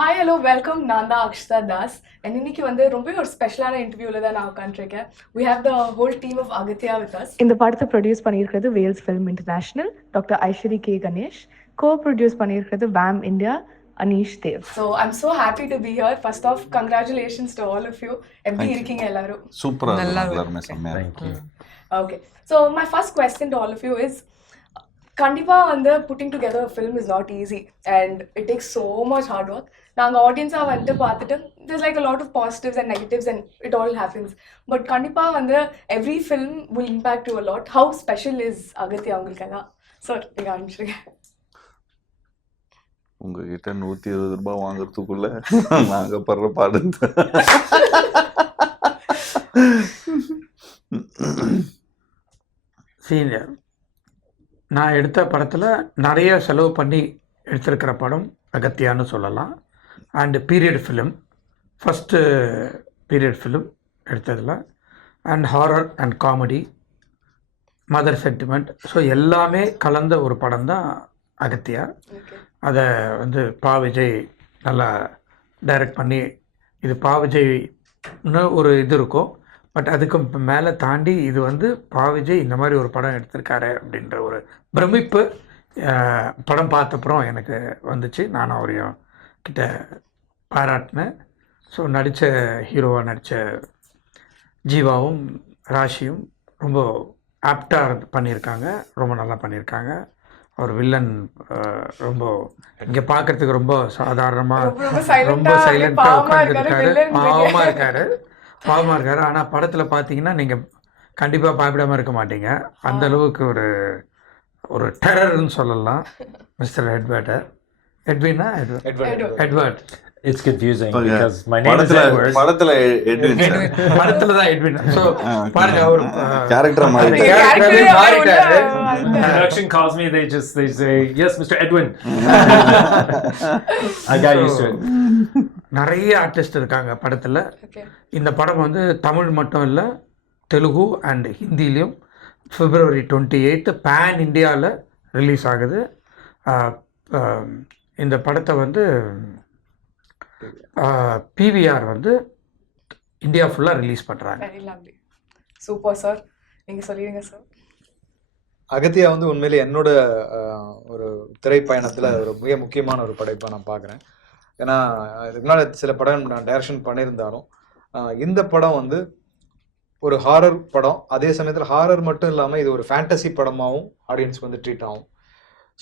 Hi hello welcome. நான் தான் அக்ஷதா தாஸ். அண்ட் இன்னைக்கு வந்து ரொம்ப ஒரு ஸ்பெஷலான இன்டர்வியூவில் தான் நான் உட்காந்துருக்கேன். We have the whole team of Agathiya with us. இந்த படத்தை ப்ரொடியூஸ் பண்ணியிருக்கிறது Vels film international, doctor Ishari K Ganesh. Co produce பண்ணியிருக்கிறது Vaam India, Aneesh Dev. So I'm so happy to be here. First of congratulations to all of you. எப்படி இருக்கீங்க எல்லாரும்? சூப்பராக எல்லாருமே செம்மையாக. Okay, so my first question to all of you is, கண்டிப்பாக வந்து putting together film is not easy and it takes so much hard work. நாங்கள் ஆடியன்ஸாக வந்துட்டு பார்த்துட்டு there's like a lot of positives and negatives and it all happens. But கண்டிப்பாக வந்து every film will impact you a lot. How special is Agathiya உங்களுக்கெல்லாம்? சார் நீங்கள் ஆரம்பிச்சிருங்க. உங்ககிட்ட 120 ரூபாய் வாங்குறதுக்குள்ள நாங்கள் படுற பாடு. சீனியர், நான் எடுத்த படத்தில் நிறைய செலவு பண்ணி எடுத்திருக்கிற படம் அகத்தியான்னு சொல்லலாம். And period film, first period film எடுத்ததில். And horror and comedy, mother sentiment, so எல்லாமே கலந்த ஒரு படம் தான் அகத்தியா. அதை வந்து விஜய் நல்லா டைரக்ட் பண்ணி, இது விஜய்னு ஒரு இது இருக்கும், பட் அதுக்கு மேலே தாண்டி இது வந்து விஜய் இந்த மாதிரி ஒரு படம் எடுத்திருக்காரு அப்படின்ற ஒரு பிரமிப்பு படம் பார்த்தப்புறம் எனக்கு வந்துச்சு. நானும் அவரையும் கிட்ட பாராட்டினேன். ஸோ ஹீரோவாக நடித்த ஜீவாவும் ராஷியும் ரொம்ப ஆப்டாக பண்ணியிருக்காங்க, ரொம்ப நல்லா பண்ணியிருக்காங்க. அவர் வில்லன் ரொம்ப இங்கே பார்க்குறதுக்கு ரொம்ப சாதாரணமாக ரொம்ப சைலண்ட்டாக உட்காந்துருக்காரு, பாவமாக இருக்காரு. ஆனால் படத்தில் பார்த்தீங்கன்னா நீங்கள் கண்டிப்பாக பயப்படாமல் இருக்க மாட்டீங்க. அந்த அளவுக்கு ஒரு டெரர்னு சொல்லலாம் mister Edward. It's confusing because my name is Edward. படத்துல எட்வின் படத்துல தான் எட்வின். சோ பாருங்க, அவர் கேரக்டர் மாதிரி மாறிட்டாரு. Production calls me, they say yes Mr. Edwin. I got used to it. நிறைய ஆர்டிஸ்ட் இருக்காங்க படத்துல. இந்த படம் வந்து தமிழ் மட்டும் இல்லை, தெலுங்கு அண்ட் ஹிந்திலையும் February 28 பேன் இந்தியாவில் ரிலீஸ் ஆகுது. இந்த படத்தை வந்து பிவிஆர் வந்து இந்தியா ஃபுல்லாக ரிலீஸ் பண்ணுறாங்க. சூப்பர் சார், நீங்கள் சொல்லிடுங்க சார். அகத்தியா வந்து உண்மையிலே என்னோட ஒரு திரைப்பயணத்தில் ஒரு மிக முக்கியமான ஒரு படைப்பாக நான் பார்க்குறேன். ஏன்னா இதுக்கு முன்னாடி சில படம் நான் டைரக்ஷன் பண்ணியிருந்தாலும் இந்த படம் வந்து ஒரு ஹாரர் படம், அதே சமயத்தில் ஹாரர் மட்டும் இல்லாமல் இது ஒரு ஃபேண்டசி படமாகவும் ஆடியன்ஸ்க்கு வந்து ட்ரீட் ஆகும்.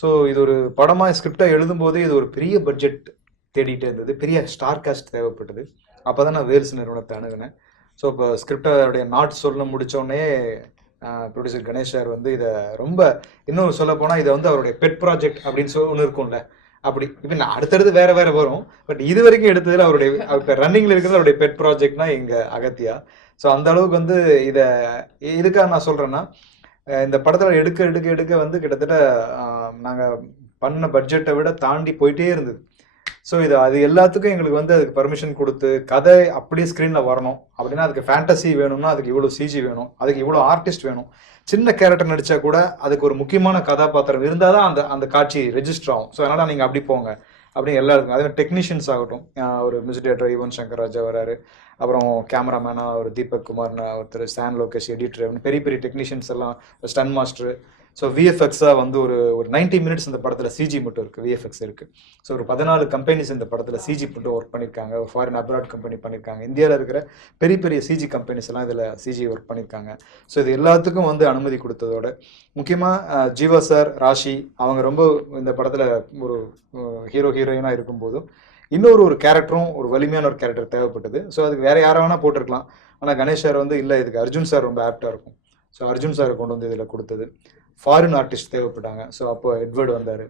ஸோ இது ஒரு படமாக ஸ்கிரிப்டாக எழுதும்போதே இது ஒரு பெரிய பட்ஜெட் தேடிகிட்டே இருந்தது, பெரிய ஸ்டார் காஸ்ட் தேவைப்பட்டது. அப்போ தான் நான் வேல்ஸ் நிறுவனத்தை அணுகினேன். ஸோ இப்போ ஸ்கிரிப்டோடைய நாட் சொல்ல முடித்தோடனே ப்ரொடியூசர் கணேஷ் சார் வந்து இதை ரொம்ப இன்னும் சொல்ல போனால் இதை வந்து அவருடைய பெட் ப்ராஜெக்ட் அப்படின்னு ஒன்று இருக்கும்ல, அப்படி இப்போ நான் அடுத்தடுத்து வேறு வரும். பட் இது வரைக்கும் எடுத்ததில் அவருடைய இப்போ ரன்னிங்கில் இருக்கிறது அவருடைய பெட் ப்ராஜெக்ட்னா எங்கள் அகத்தியா. ஸோ அந்த அளவுக்கு வந்து இதை இதுக்காக நான் சொல்கிறேன்னா, இந்த படத்தில் எடுக்க வந்து கிட்டத்தட்ட நாங்கள் பண்ண பட்ஜெட்டை விட தாண்டி போயிட்டே இருந்தது. ஸோ அது எல்லாத்துக்கும் எங்களுக்கு வந்து அதுக்கு பர்மிஷன் கொடுத்து கதை அப்படியே ஸ்க்ரீனில் வரணும் அப்படின்னா அதுக்கு ஃபேண்டசி வேணும்னா அதுக்கு இவ்வளோ சிஜி வேணும், அதுக்கு இவ்வளோ ஆர்டிஸ்ட் வேணும். சின்ன கேரக்டர் நடித்தா கூட அதுக்கு ஒரு முக்கியமான கதாபாத்திரம் இருந்தால் தான் அந்த காட்சி ரெஜிஸ்டர் ஆகும். ஸோ அதனால் நீங்கள் அப்படி போங்க அப்படின்னு எல்லாருக்கும். அதே மாதிரி டெக்னீஷியன்ஸ் ஆகட்டும், ஒரு மியூசிக் டைரக்டர் யுவன் சங்கர் ராஜா வராரு, அப்புறம் கேமராமேனாக ஒரு தீபக் குமார்னு ஒருத்தர், ஸ்டான் லோகேஷ் எடிட்டர், பெரிய டெக்னீஷியன்ஸ் எல்லாம், ஸ்டன் மாஸ்டர். ஸோ விஎஃப்எக்ஸாக வந்து ஒரு 90 மினிட்ஸ் இந்த படத்தில் சிஜி மட்டும் இருக்குது, விஎஃப்எக்ஸ் இருக்குது. ஸோ ஒரு 14 கம்பெனிஸ் இந்த படத்தில் சிஜி மட்டும் ஒர்க் பண்ணியிருக்காங்க. ஃபாரின் அப்ராட் கம்பெனி பண்ணியிருக்காங்க, இந்தியாவில் இருக்கிற பெரிய சிஜி கம்பெனிஸ் எல்லாம் இதில் சிஜி ஒர்க் பண்ணியிருக்காங்க. ஸோ இது எல்லாத்துக்கும் வந்து அனுமதி கொடுத்ததோட முக்கியமாக ஜீவா சார், ராஷி அவங்க ரொம்ப இந்த படத்தில் ஒரு ஹீரோயினாக இருக்கும்போதும் இன்னொரு கேரக்டரும் ஒரு வலிமையான ஒரு கேரக்டர் தேவைப்பட்டது. ஸோ அதுக்கு வேறு யாரை வேணால் போட்டிருக்கலாம். ஆனால் கணேஷ் சார் வந்து இல்லை, இதுக்கு அர்ஜுன் சார் ரொம்ப ஆப்டாக இருக்கும். ஸோ அர்ஜுன் சாரை கொண்டு வந்து இதில் கொடுத்தது. ஃபாரின் ஆர்டிஸ்ட் தேவைப்பட்டாங்க. ஸோ அப்போ எட்வர்ட் வந்தார்,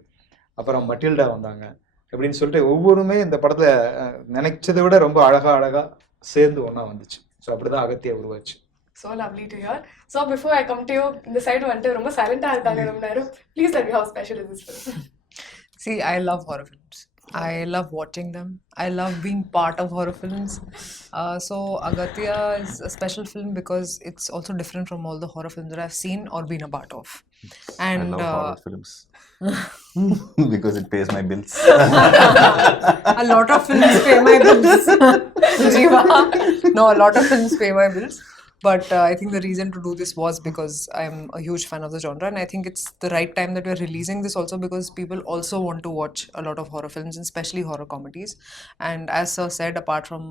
அப்புறம் மட்டில்டா வந்தாங்க. அப்படின்னு சொல்லிட்டு ஒவ்வொருமே இந்த படத்தில் நினைச்சதை விட ரொம்ப அழகாக சேர்ந்து ஒன்றா வந்துச்சு. ஸோ அப்படி தான் அகத்தியா உருவாச்சு. So lovely to hear. So before I come to you, இந்த சைடு வந்துட்டு ரொம்ப சைலண்டாக இருக்காங்க ரொம்ப நேரம். Please tell me how special is this film? See, I love horror films. I love watching them. I love being part of horror films. So Aghathiyaa is a special film because it's also different from all the horror films that I've seen or been a part of. I And love horror films because it pays my bills. a lot of films pay my bills. Jiiva. No, a lot of films pay my bills. But I think the reason to do this was because I'm a huge fan of the genre, and I think it's the right time that we're releasing this also because people also want to watch a lot of horror films, and especially horror comedies. And as Sir said, apart from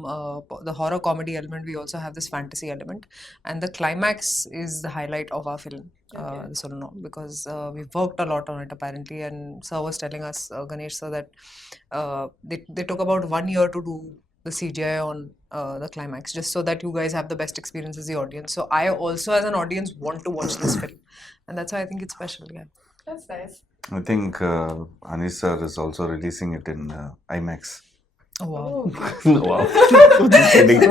the horror comedy element, we also have this fantasy element, and the climax is the highlight of our film. So no, because we've worked a lot on it apparently, and Sir was telling us, Ganesh sir, that they took about 1 year to do the CGI on the climax, just so that you guys have the best experience as the audience. So I also, as an audience, want to watch this film, and that's why I think it's special. Yeah. That's nice. I think Anis sir is also releasing it in IMAX. Oh, wow. Wow. Kidding.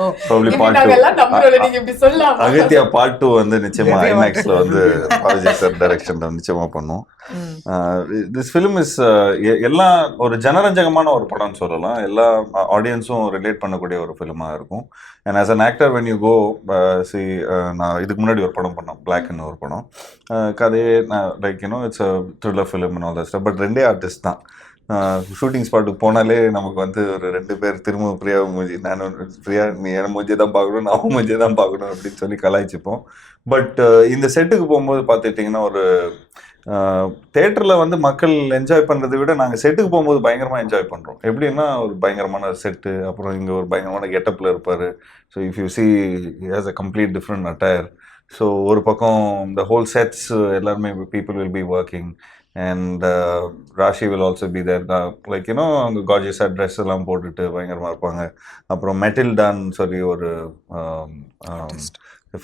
Oh, Probably இப்படி part 2. நாங்கெல்லாம் நம்புறோம்ல, நீங்க இப்படி சொல்லலாமா? அகத்தியா பார்ட் 2 வந்து நிச்சயமா ஐமேக்ஸ்ல வந்து விஜய் சார் டைரக்ஷன்ல நிச்சயமா பண்ணும். திஸ் ஃபிலிம் இஸ் எல்லா ஒரு ஜனரஞ்சகமான ஒரு படம்னு சொல்லலாம். எல்லா ஆடியன்ஸும் ரிலேட் பண்ணக்கூடிய ஒரு ஃபிலிமா இருக்கும். And as an actor when you go நான் இதுக்கு முன்னாடி ஒரு படம் பண்ணோம், பிளாக்னு ஒரு படம். கதையே like you know it's a thriller film and all that stuff. But 2 ஆர்டிஸ்ட் தான். ஷூட்டிங் ஸ்பாட்டுக்கு போனாலே நமக்கு வந்து ஒரு 2 பேர் திரும்ப பிரியா மூஞ்சி, நான் பிரியா நீ என் மூஞ்சியை தான் பார்க்கணும், நான் மூஞ்சியை தான் பார்க்கணும் அப்படின்னு சொல்லி கலாய்ச்சிப்போம். பட் இந்த செட்டுக்கு போகும்போது பார்த்துக்கிட்டிங்கன்னா ஒரு தேட்டரில் வந்து மக்கள் என்ஜாய் பண்ணுறதை விட நாங்கள் செட்டுக்கு போகும்போது பயங்கரமாக என்ஜாய் பண்ணுறோம். எப்படின்னா ஒரு பயங்கரமான செட்டு, அப்புறம் இங்கே ஒரு பயங்கரமான கெட்டப்பில் இருப்பார். So if you see has a complete different attire. So ஒரு பக்கம் இந்த ஹோல் செட்ஸ் எல்லாருமே people will be working. And Rashi will also be there. Like you know அவங்க கார்ஜியஸாக ட்ரெஸ் எல்லாம் போட்டுட்டு பயங்கரமாக இருப்பாங்க. அப்புறம் மெட்டில்டான்னு சொல்லி ஒரு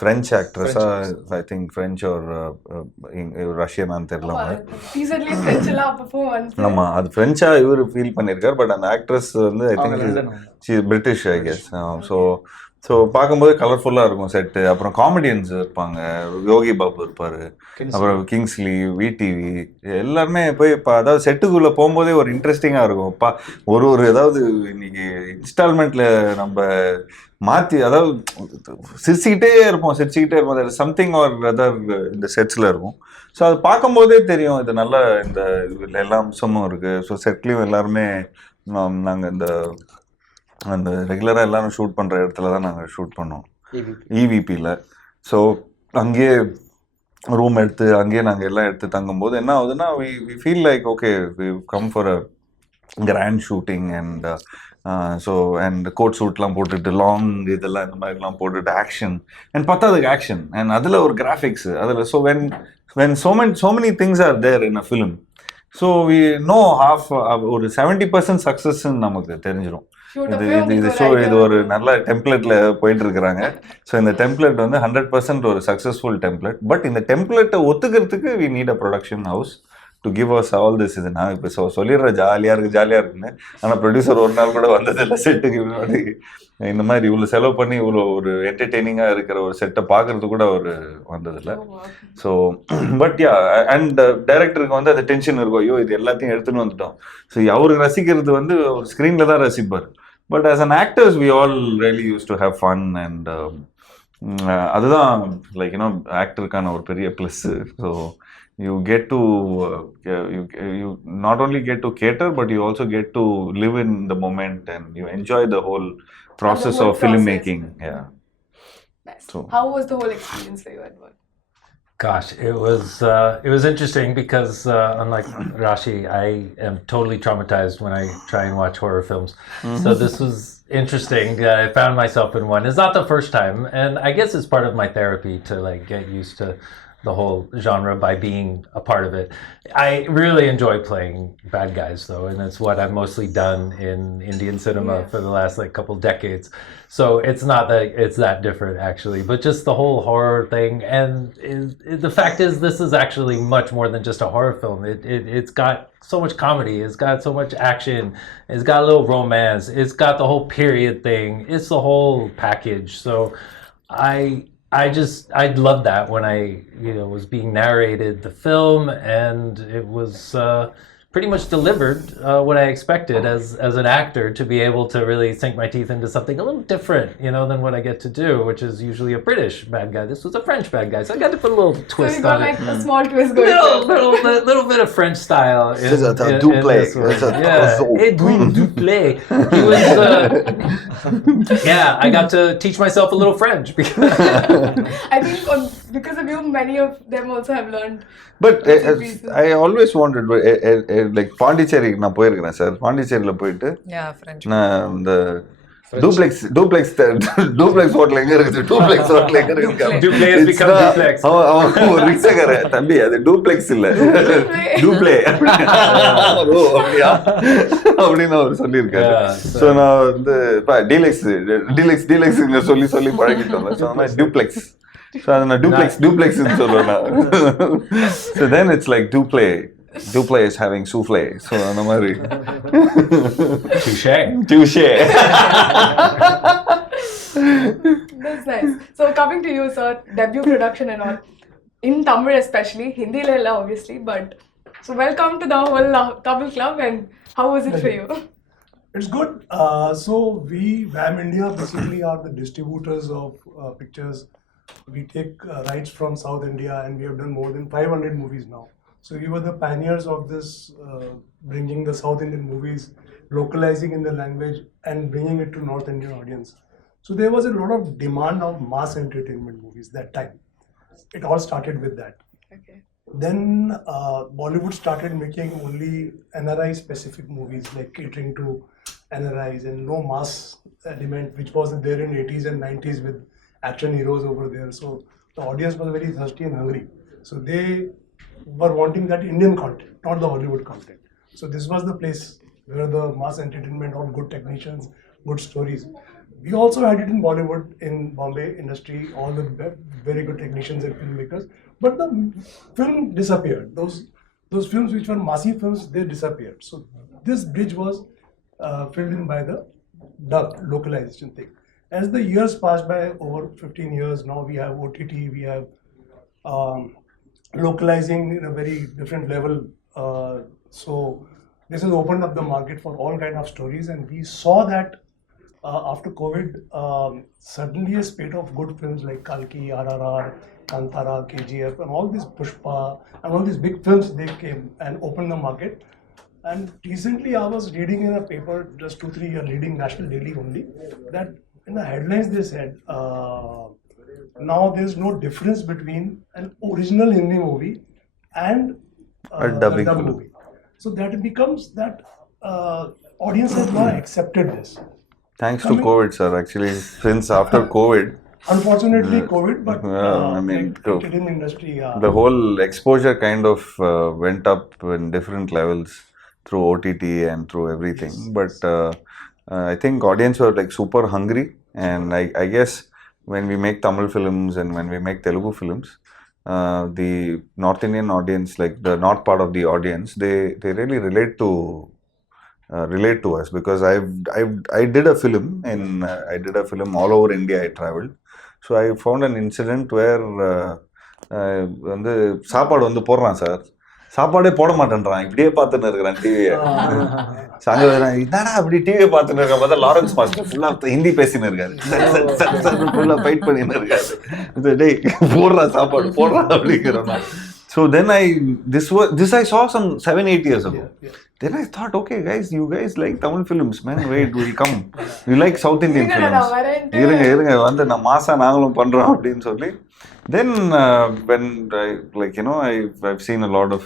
ஃப்ரெஞ்ச் ஆக்ட்ரஸா, ஐ திங்க் ஃப்ரெஞ்ச் ஒரு ரஷ்யனான்னு தெரியல. டீசர்ட்லயே ஃப்ரெஞ்ச் எல்லாம் அப்பப்போ வந்து ஆமாம், அது ஃப்ரெஞ்சாக இவர் ஃபீல் பண்ணியிருக்கார். பட் அந்த ஆக்ட்ரஸ் வந்து I think British I guess. So பார்க்கும்போது கலர்ஃபுல்லாக இருக்கும் செட்டு. அப்புறம் காமெடியன்ஸ் இருப்பாங்க, யோகி பாபு இருப்பார், அப்புறம் கிங்ஸ்லி, விடிவி, எல்லாருமே போய் இப்போ அதாவது செட்டுக்குள்ளே போகும்போதே ஒரு இன்ட்ரெஸ்டிங்காக இருக்கும். ஒரு ஏதாவது இன்னைக்கு இன்ஸ்டால்மெண்ட்டில் நம்ம மாற்றி, அதாவது சிரிச்சுக்கிட்டே இருப்போம். சம்திங் ஆர் அதர் இந்த செட்ஸில் இருக்கும். ஸோ அது பார்க்கும்போதே தெரியும் இது நல்ல இந்த எல்லா அம்சமும் இருக்குது. ஸோ செட்லேயும் எல்லாருமே நாங்கள் அந்த ரெகுலராக எல்லாரும் ஷூட் பண்ணுற இடத்துல தான் நாங்கள் ஷூட் பண்ணோம், இவிபியில். ஸோ அங்கேயே ரூம் எடுத்து அங்கேயே நாங்கள் எல்லாம் எடுத்து தங்கும்போது என்ன ஆகுதுன்னா we feel like okay we come for a grand shooting. And so and coat சூட்லாம் போட்டுட்டு லாங் இதெல்லாம் இந்த மாதிரிலாம் போட்டுட்டு ஆக்ஷன் அண்ட் பத்தாதுக்கு ஆக்ஷன் அண்ட் அதில் ஒரு கிராஃபிக்ஸு அதில். So when so many things are there in a film, so we know ஒரு 70% சக்ஸஸ்ன்னு நமக்கு தெரிஞ்சிடும். இது ஒரு நல்ல டெம்ப்ளேட்ல போயிட்டு இருக்கிறாங்க. ஸோ இந்த டெம்ப்ளேட் வந்து 100% ஒரு சக்ஸஸ்ஃபுல் டெம்ப்ளேட். பட் இந்த டெம்ப்ளேட்டை ஒத்துக்கிறதுக்கு we need a production house to give us all this. இது நான் இப்போ சொல்லிடுறேன் ஜாலியாக இருக்குன்னு. ஆனால் ப்ரொடியூசர் ஒரு நாள் கூட வந்ததில்லை செட்டுக்கு. இந்த மாதிரி இவ்வளோ செலவு பண்ணி இவ்வளோ ஒரு என்டர்டெய்னிங்காக இருக்கிற ஒரு செட்டை பார்க்கறது கூட அவர் வந்ததில்லை. ஸோ பட் யா, அண்ட் டைரக்டருக்கு வந்து அந்த டென்ஷன் இருக்கும், ஐயோ இது எல்லாத்தையும் எடுத்துன்னு வந்துட்டோம். ஸோ அவருக்கு ரசிக்கிறது வந்து ஒரு ஸ்க்ரீனில் தான் ரசிப்பார். But as an actors we all really use to have fun. And அதுதான் லைக் யூனோ ஆக்டருக்கான ஒரு பெரிய plus. So you get to you not only get to cater, but you also get to live in the moment and you enjoy the whole process of filmmaking. Yeah. Nice. So how was the whole experience for you, Edward? Gosh, it was interesting because unlike Raashii, I am totally traumatized when I try and watch horror films. So this was interesting. I found myself in one. It's not the first time, and I guess it's part of my therapy to like get used to the whole genre by being a part of it. I really enjoy playing bad guys though, and it's what I've mostly done in Indian cinema for the last like couple decades. So it's not that it's that different actually, but just the whole horror thing. And the fact is this is actually much more than just a horror film. It's got so much comedy, it's got so much action, it's got a little romance, it's got the whole period thing, it's the whole package. So I loved that when I was being narrated the film, and it was pretty much delivered what I expected as an actor, to be able to really sink my teeth into something a little different, than what I get to do, which is usually a British bad guy. This was a French bad guy, so I got to put a little So twist you got on like it. a small twist going on. Little bit of French style in, It's a in duplé. this one. It's a Yeah, trousseau. Edwin Duplay. He was, yeah, I got to teach myself a little French. I think because of you, many of them also have learned. But bits and pieces. I always wanted, like Pondicherry நான் போயிருக்கிறேன் சார். பாண்டிச்சேரியில் போயிட்டு Yeah, French. நான் இந்த duplex hotel எங்க இருக்குது? Duplex hotel எங்க இருக்கு? Duplay has become duplex. அவன் ஒரு ரிக்ஷக்கார தம்பி, அது டூப்ளெக்ஸ் இல்ல, டூப்ளே. ஓ அப்படியா அப்படின்னு அவர் சொல்லியிருக்காரு. ஸோ நான் வந்து டீலெக்ஸ் இங்க சொல்லி பழகிட்டோம். ஸோ நான் டியூப்ளெக்ஸ். ஸோ அதை நான் டூப்ளெக்ஸ்ன்னு சொல்லுவேன் நான். So then it's like Duplay is having souffle. So அந்த மாதிரி. Touché. That's nice. So coming to you, sir, debut production and all, in Tamil especially, Hindi la obviously, but so welcome to the whole Tamil club, and how was it for you? It's good. So we, VAM India, basically are the distributors of pictures. We take rights from South India, and we have done more than 500 movies now. So we were the pioneers of this, bringing the South Indian movies, localizing in the language, and bringing it to North Indian audience. So there was a lot of demand of mass entertainment movies that time. It all started with that. Okay. Then Bollywood started making only NRI specific movies, like catering to NRIs, and no mass element, which was there in 80s and 90s with action heroes over there. So the audience was very thirsty and hungry. So they were wanting that Indian content, not the Hollywood content. So this was the place where the mass entertainment, all good technicians, good stories. We also had it in Bollywood, in Bombay industry, all the very good technicians and filmmakers. But the film disappeared. Those films which were massive films, they disappeared. So this bridge was filled in by the dub localization thing. As the years passed by, over 15 years, now we have OTT, we have localizing in a very different level. So this has opened up the market for all kind of stories, and we saw that after COVID, suddenly a spate of good films like Kalki, RRR, Kantara, KGF, and all these Pushpa, and all these big films, they came and opened the market. And recently I was reading in a paper, just 2-3 years reading National Daily only, that in the headlines they said, now there's no difference between an original Hindi movie and A dubbing the dub film. movie. So that becomes that audience has now accepted this. Thanks to COVID, sir. Actually, since after COVID, Unfortunately, COVID, but I mean, like Indian industry, the whole exposure kind of went up in different levels through OTT and through everything. But I think audience were like super hungry, and I guess when we make Tamil films and when we make Telugu films, the North Indian audience, like the north part of the audience, they really relate to us, because I did a film all over India. I traveled, so I found an incident where வந்து சாப்பாடு வந்து போடுறான் சார், சாப்பாடே போட மாட்டேன்றான், இப்படியே பார்த்துன்னு இருக்கிறான் டிவியை. என்னடா அப்படி டிவியை பார்த்துன்னு இருக்க பார்த்தா லாரன்ஸ் மாஸ்டர் ஃபுல்லாக ஹிந்தி பேசின்னு இருக்காரு, ஃபுல்லாக ஃபைட் பண்ணின்னு இருக்காரு. டேய் போடுறா சாப்பாடு போடுறா அப்படிங்கிறோம். So then this I saw some 7-8 years ago. Then I thought, okay guys, you guys like Tamil films, man, wait, we'll come. You like South Indian films. இருங்க வந்து நான் மாசா நாங்களும் பண்றோம் அப்படின்னு சொல்லி. Then when I've seen a lot of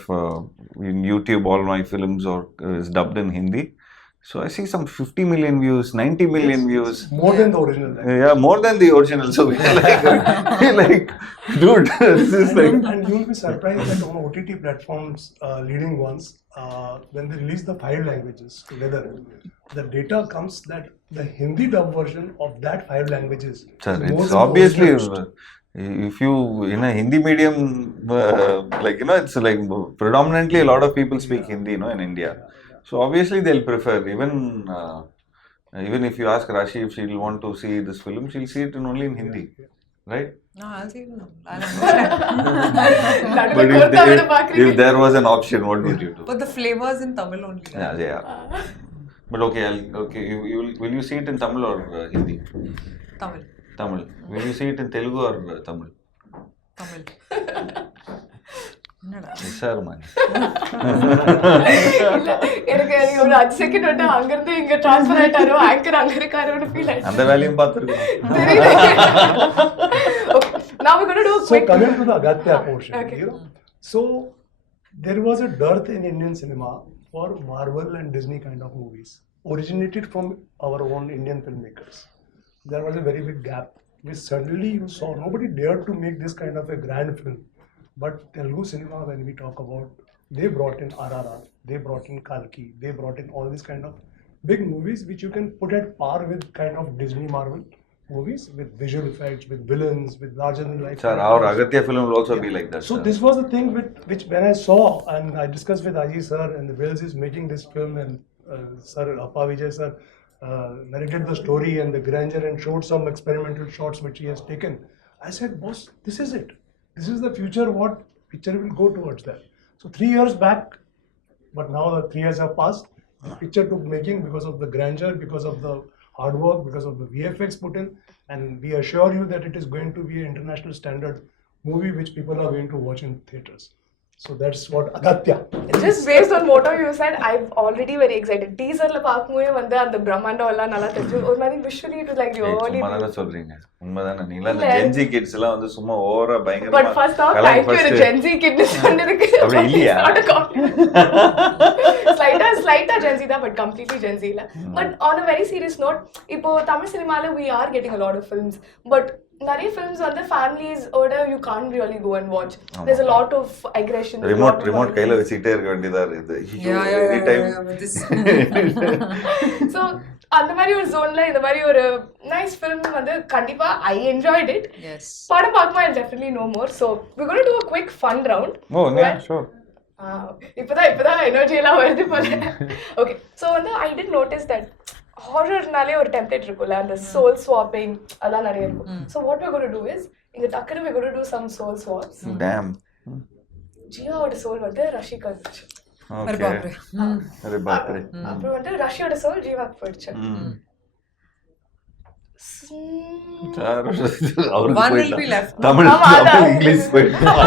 in YouTube, all my films is dubbed in Hindi. So I see some 50 million views, 90 million views. more than the original. Yeah, more than the original. So we're like, dude, this is like. And you'll be surprised that on OTT platforms, leading ones, when they release the 5 languages together, the data comes that the Hindi dub version of that 5 languages. Sir, is more it's than the obviously, original. if you in a Hindi medium, it's like predominantly a lot of people speak Hindi, in India. So obviously they'll prefer, even if you ask Raashii if she'll want to see this film, she'll see it only in Hindi. right? No, I'll see it now. I'll understand. நடுவுல But கொடுத்தா விட if பாக்குறீங்க. there was an option, what would you do? But the flavors in Tamil only. Right? Yeah. But okay, will you see it in Tamil or Hindi? Tamil. Tamil. Will you see it in Telugu or Tamil? Tamil. என்னடா விசாரமா இல்ல எனக்கு ஒரு 5 செகண்ட் வந்து அங்க இருந்து இங்க ட்ரான்ஸ்ஃபர் ஆயிட்டாரோ ஆங்கர் அங்க இருக்காரோன்னு ஃபீல் ஆயிடுச்சு. அந்த வேலையும் பார்த்துருக்கோம். தெரியல. Okay, now we're going to do a So quick coming to the Aghathiyaa portion, Okay. you know, so there was a dearth in Indian cinema for Marvel and Disney kind of movies, originated from our own Indian filmmakers. There was a very big gap, which suddenly you saw nobody dared to make this kind of a grand film. But Telugu cinema, when we talk about, they brought in RRR, they brought in Kalki, they brought in all these kind of big movies which you can put at par with kind of Disney Marvel movies, with visual effects, with villains, with larger than life. Sir, our Aghathiyaa film will also be like that. So sir. this was the thing which when I saw and I discussed with Aji sir and the Wales is making this film and Sir Vijay sir narrated the story and the grandeur and showed some experimental shots which he has taken. I said, boss, this is it. This is the future. What picture will go towards that? So 3 years back, but now the 3 years have passed. The picture took making because of the grandeur, because of the hard work, because of the VFX put in, and we assure you that it is going to be an international standard movie which people are going to watch in theaters. So that's what Aghathiyaa. just based on what you said, I'm already very excited. Teaser la பாக்கும்போது வந்து அந்த பிரம்மாண்டம் எல்லாம் நல்லா தெரிஞ்சு ஒரு மாதிரி visually it was like ஏய், really சும்மா தானே சொல்றீங்க. உண்மைதானே. நீங்களா அந்த இல்ல. Gen Z kids எல்லாம் வந்து சும்மா ஓவரா but பயங்கரமா first off கலாய் thank you first. Gen Z kid சொன்னதுக்கு. அப்படி இல்லையா? Not a compliment. slight Gen Z தான் but completely Gen Z இல்ல. But on a very serious note, இப்போ தமிழ் சினிமால we are getting a lot of films, but நிறைய films வந்து families ஓட you can't really go and watch. There's a lot of aggression. Remote கையில வச்சுக்கிட்டே இருக்க வேண்டியதா இருக்குது. Any time. With this. So அந்த மாதிரி ஒரு ஜோன்ல இந்த மாதிரி ஒரு நைஸ் ஃபிலிம் வந்து கண்டிப்பா ஐ என்ஜாய்ட் இட். Yes. படம் பார்க்கும்போது I'll definitely know more. So we're going to do a quick fun round. Oh, yeah, sure. இப்பதான் எனர்ஜி எல்லாம் வருது போல. ஓகே ஸோ வந்து ஐ டிட் நோட்டிஸ் தட் ஹாரர்னாலே ஒரு டெம்ப்ளேட் இருக்கும்ல, அந்த சோல் ஸ்வாப்பிங் அதெல்லாம் நிறைய இருக்கும். So what we're going to do is இங்க டக்குனு we're going to do some soul swaps. Damn. ஜியாவோட சோல் வந்து ரஷிக்கு வந்துச்சு. அரே Okay. பாப்ரே. அரே பாப்ரே. அப்புறம் வந்து ரஷியோட சோல் ஜீவாக்கு போயிடுச்சு. அவருக்கு One will போயிட்டான். be left. தமிழ் ஆமா, அதான். இங்கிலீஷ் போயிட்டான்.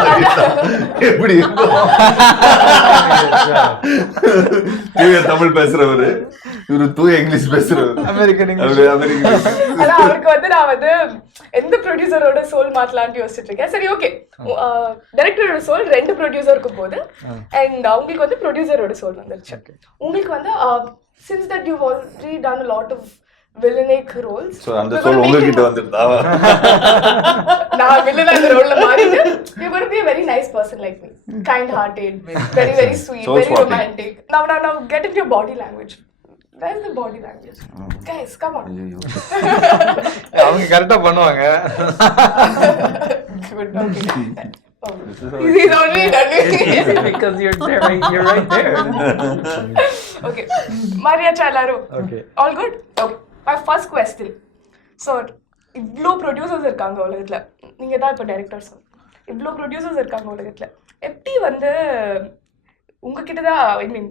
எப்படி இருக்கும்? தூய தமிழ் பேசுறவரு, இவரு தூய இங்கிலீஷ் பேசுறவரு. American English. அமெரிக்கன். ஆனா அவருக்கு வந்து நான் வந்து எந்த ப்ரொடியூசரோட சோல் மாத்தலாம்னு யோசிச்சுட்டு இருக்கேன். சரி ஓகே, டைரக்டரோட சோல் 2 ப்ரொடியூசருக்கு போகுது அண்ட் உங்களுக்கு வந்து ப்ரொடியூசரோட சோல் வந்துருச்சு. உங்களுக்கு வந்து since that you've already done a lot of villainic roles, So அந்த சோல் உங்ககிட்ட வந்துருதா? நான் villain அந்த ரோல்ல மாறிட்டு you're going to be a very nice person like me, kind hearted, very sweet, Soul very swapping. romantic. Now get into your body language. Where's the body language? Guys, come on. அவங்க கரெக்டா பண்ணுவாங்க. Good, okay. Oh, he's already done it. because you're right there. Okay, Maria Chalaru. Okay. All good? Okay. My first question. So, இவ்வளோ ப்ரொடியூசர்ஸ் இருக்காங்க உலகத்தில், நீங்கள் தான் இப்போ டைரக்டர்ஸ், இவ்வளோ ப்ரொடியூசர்ஸ் இருக்காங்க உலகத்தில், எப்படி வந்து உங்ககிட்ட தான் ஐ மீன்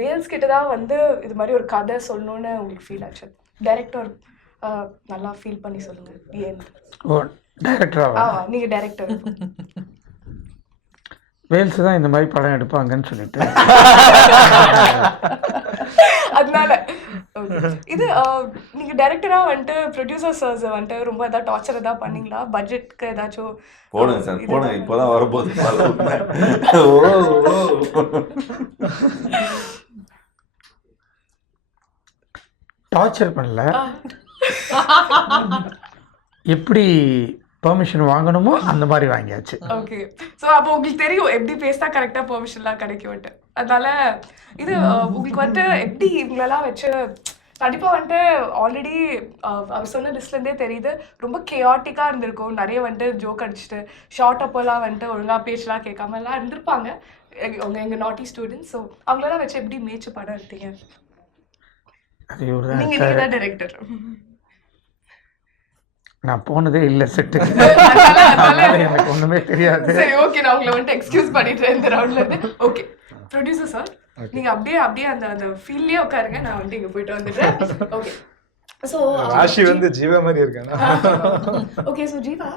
வேல்ஸ் கிட்ட தான் வந்து இது மாதிரி ஒரு கதை சொல்லணும்னு உங்களுக்கு ஃபீல் ஆச்சு? டைரக்டர் நல்லா ஃபீல் பண்ணி சொல்லுங்கள். ஏன்? ஓ டைரக்டராக நீங்கள் டைரக்டர் வேல்ஸ் தான் இந்த மாதிரி படம் எடுப்பாங்கன்னு சொல்லிட்டு அதனால இது நீங்க டைரக்டரா வந்துட்டு ப்ரொடியூசர்ஸ் வந்துட்டு ரொம்ப ஏதாவது டார்ச்சர் ஏதாவது பண்ணீங்களா? பட்ஜெட்க்கு ஏதாச்சும் போடுங்க சார், போடுங்க. இப்போதான் வரப்போகுது. டார்ச்சர் பண்ணல, எப்படி பெர்மிஷன் வாங்கணுமோ அந்த மாதிரி வாங்கியாச்சு. ஓகே. ஸோ அப்போ உங்களுக்கு தெரியும் எப்படி பேசினா கரெக்டாக பெர்மிஷன்லாம் கிடைக்கும்ட்டு. அதனால இது உங்களுக்கு வந்துட்டு எப்படி இவங்களெல்லாம் வச்சு கண்டிப்பாக வந்துட்டு ஆல்ரெடி அவர் சொன்ன லிஸ்ட்லேருந்தே தெரியுது ரொம்ப கேஆட்டிக்காக இருந்திருக்கும். நிறைய வந்துட்டு ஜோக் அடிச்சுட்டு ஷார்ட் அப்போல்லாம் வந்துட்டு ஒழுங்காக பேச்செலாம் கேட்காமலாம் இருந்திருப்பாங்க எங்கள் நாட்டி ஸ்டூடெண்ட்ஸ். ஸோ அவங்களெல்லாம் வச்சு எப்படி மேய்ச்சி படம் எடுத்தீங்க? அது ஒரு நீங்கள் தான் டைரக்டர். நான் போனதே இல்லை செட்டுக்கு, அதனால எனக்கு ஒன்றுமே தெரியாது. சரி ஓகே, நான் உங்களை வந்துட்டு எக்ஸ்கியூஸ் பண்ணிட்டு இந்த ரவுண்ட்ல இருந்து. ஓகே ப்ரொடியூசர் சார், நீங்க அப்படியே அந்த அந்த ஃபீல்ட்லயே உட்காருங்க, நான் வந்துட்டு இங்க போயிட்டு வந்துடுறேன். ஓகே ஸோ ராஷி வந்து ஜீவா மாதிரி இருக்கானா? Okay so Jeeva,